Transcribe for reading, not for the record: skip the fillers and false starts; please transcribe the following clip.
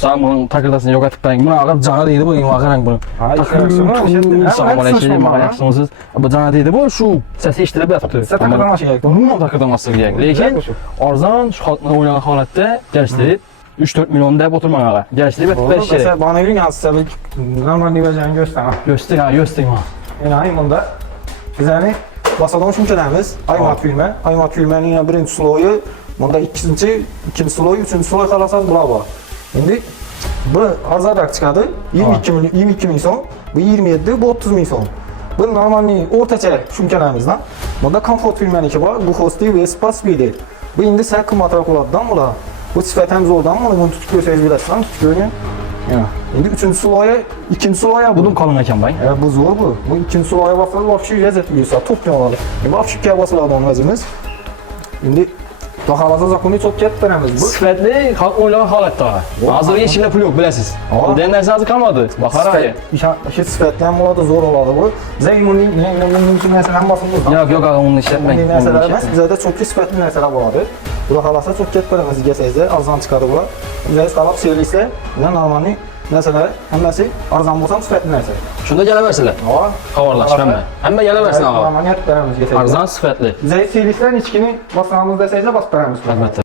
Ustam bunun takırtasını yok atıp ben. Buna ağır cağı deydi bu. Ağıran bunu. Sağlam aleyküm. Yaxşımısınız? Bu cağı deydi bu. Şu sesi iştirib yaptı. Sen takırdaması gerek. Bunun takırdaması gerek. Lekin arzan şu oynanan holatda gəlişdirib 3-4 milyon deyib oturmaq ağa. Gəlişdirib etib Mesela şey. bana evin yansısa bir normal nivacını göster. Göster ha, göster ha. Yani bunda biz yani basadan şunu çözemiz. Aymat filme. Aymat filmenin ya birinci sloyu. Bunda ikinci sloy, üçüncü sloy kalasaz bravo. Şimdi bu arzarak çıkadı. 22 bin son. Bu 27, bu 30 bin son. Bu normal ortaça şunu çözemizden. Bunda comfort filmeniki var. Bu hosti ve spas speedi. Bu indi sen kımatra kuladan mı la? Bu sifeten zordan mı? Bunu tutup gösteririz biraz. Tutup görünüyor. Şimdi üçüncü sloya, ikinci sloya Bunun kalın ekan bay. bu zor bu. Bu ikinci sloya basılır, vapşı lezzet veriyorsa topluyorlar. Vapşı kaya basılardı onun vazimiz. Şimdi bakalasa zakonu çok kettiremiz bu. Sifətli oynanan holatda. Hazır heç kimdə pul yox biləsiz. Ondan nəsə azı qalmadı. Baxar ayı. İşte sifetlenen buna da zor oladı bu. Zeymun'un için mesela basılır. Yox, yox ağa onu işlətmək. Bu mesela demez. Bize de çok sifetli mesela vardı. Bu da kalasa çok kettiremiz geseyizde. Azdan çıkardı bu. Bize kalap seyriyse ne normalni mesela hemmesi arzan bulsam sifetli mesela. Şunda gələ versinlər. Xavarlaş həmmə. Həmmə gələ versin ağa. Normalni ettiremiz geseyizde. Arzan sifətli. Bize seyriysen içkini basamamız deseyizde bas veremiz. Əlbəttə.